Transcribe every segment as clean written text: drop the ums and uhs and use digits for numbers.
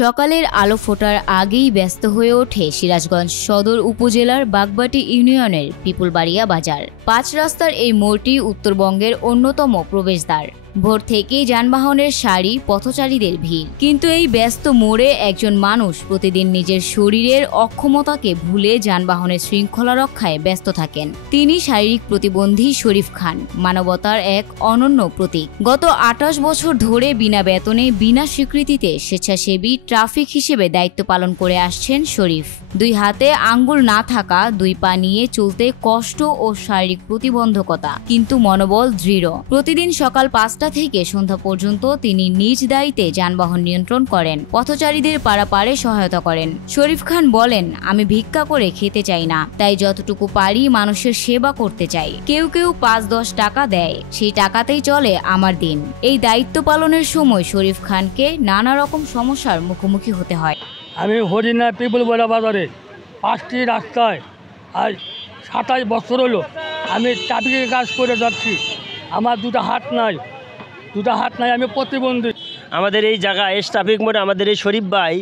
সকালের আলো ফোটার আগেই ব্যস্ত হয়ে ওঠে সিরাজগঞ্জ সদর উপজেলার বাগবাটি ইউনিয়নের পিপুলবাড়িয়া বাজার। ৫ রাস্তার এই মোড়টি উত্তরবঙ্গের অন্যতম প্রবেশদ্বার। ভোর থেকেই যানবাহনের সারি, পথচারীদের ভিড়। কিন্তু এই ব্যস্ত মোড়ে একজন মানুষ প্রতিদিন নিজের শরীরের অক্ষমতাকে ভুলে যানবাহনের শৃঙ্খলা রক্ষায় ব্যস্ত থাকেন। তিনি শারীরিক প্রতিবন্ধী শরীফ খান, মানবতার এক অনন্য প্রতীক। গত ২৮ বছর ধরে বিনা বেতনে, বিনা স্বীকৃতিতে স্বেচ্ছাসেবী ট্রাফিক হিসেবে দায়িত্ব পালন করে আসছেন শরীফ। ২ হাতে আঙ্গুল না থাকা, ২ পা নিয়ে চলতে কষ্ট ও শারীরিক প্রতিবন্ধকতা, কিন্তু মনোবল দৃঢ়। প্রতিদিন সকাল ৫টা থেকে সন্ধ্যা পর্যন্ত তিনি নিজ দায়িত্বে যানবাহন নিয়ন্ত্রণ করেন, পথচারীদের পারাপারে সহায়তা করেন। শরীফ খান বলেন, আমি ভিক্ষা করে খেতে চাই না, তাই যতটুকু পারি মানুষের সেবা করতে চাই। কেউ কেউ ৫-১০ টাকা দেয়, সেই টাকাতেই চলে আমার দিন। এই দায়িত্ব পালনের সময় শরীফ খানকে নানা রকম সমস্যার মুখোমুখি হতে হয়। আমি হরিণা পিপুলবাড়িয়া বাজারে 5টি রাস্তায় আজ 27 বছর হলো আমি ট্রাফিকের কাজ করে যাচ্ছি। আমার দুটো হাত নাই, আমি প্রতিবন্ধী। আমাদের এই জায়গায় ট্রাফিক মোড়ে আমাদের এই শরীফ ভাই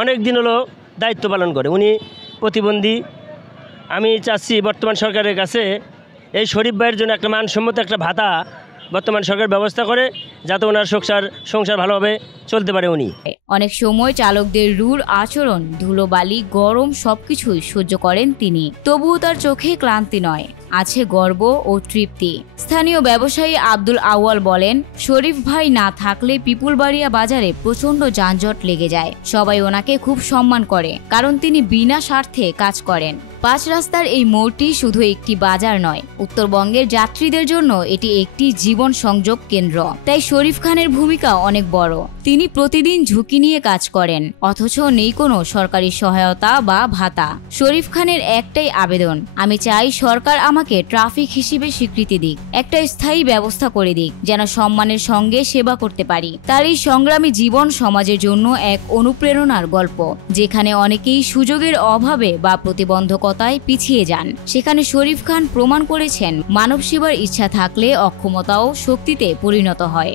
অনেক দিন হলো দায়িত্ব পালন করে, উনি প্রতিবন্ধী। আমি চাচ্ছি বর্তমান সরকারের কাছে এই শরীফ ভাইয়ের জন্য একটা মানসম্মত একটা ভাতা বর্তমান সরকার ব্যবস্থা করে, যাতে ওনার সংসার ভালোভাবে চলতে পারে। উনি অনেক সময় চালকদের রূঢ় আচরণ, ধুলোবালি, গরম সবকিছুই সহ্য করেন তিনি। তবুও তার চোখে ক্লান্তি নয়, আছে গর্ব ও তৃপ্তি। স্থানীয় ব্যবসায়ী আব্দুল আউয়াল বলেন, শরীফ ভাই না থাকলে পিপুলবাড়িয়া বাজারে প্রচণ্ড যানজট লেগে যায়। সবাই ওনাকে খুব সম্মান করে, কারণ তিনি বিনা স্বার্থে কাজ করেন। ৫ রাস্তার এই মোড়টি শুধু একটি বাজার নয়, উত্তরবঙ্গের যাত্রীদের জন্য এটি একটি জীবন সংযোগ কেন্দ্র। তাই শরীফ খানের ভূমিকা অনেক বড়। তিনি প্রতিদিন ঝুঁকি নিয়ে কাজ করেন, অথচ নেই কোনো সরকারি সহায়তা বা ভাতা। শরীফ খানের একটাই আবেদন, আমি চাই সরকার আমাকে ট্রাফিক হিসেবে স্বীকৃতি দিক, একটা স্থায়ী ব্যবস্থা করে দিক, যেন সম্মানের সঙ্গে সেবা করতে পারি। তার এই সংগ্রামী জীবন সমাজের জন্য এক অনুপ্রেরণার গল্প। যেখানে অনেকেই সুযোগের অভাবে বা প্রতিবন্ধকতায় পিছিয়ে যান, সেখানে শরীফ খান প্রমাণ করেছেন, মানব সেবার ইচ্ছা থাকলে অক্ষমতাও শক্তিতে পরিণত হয়।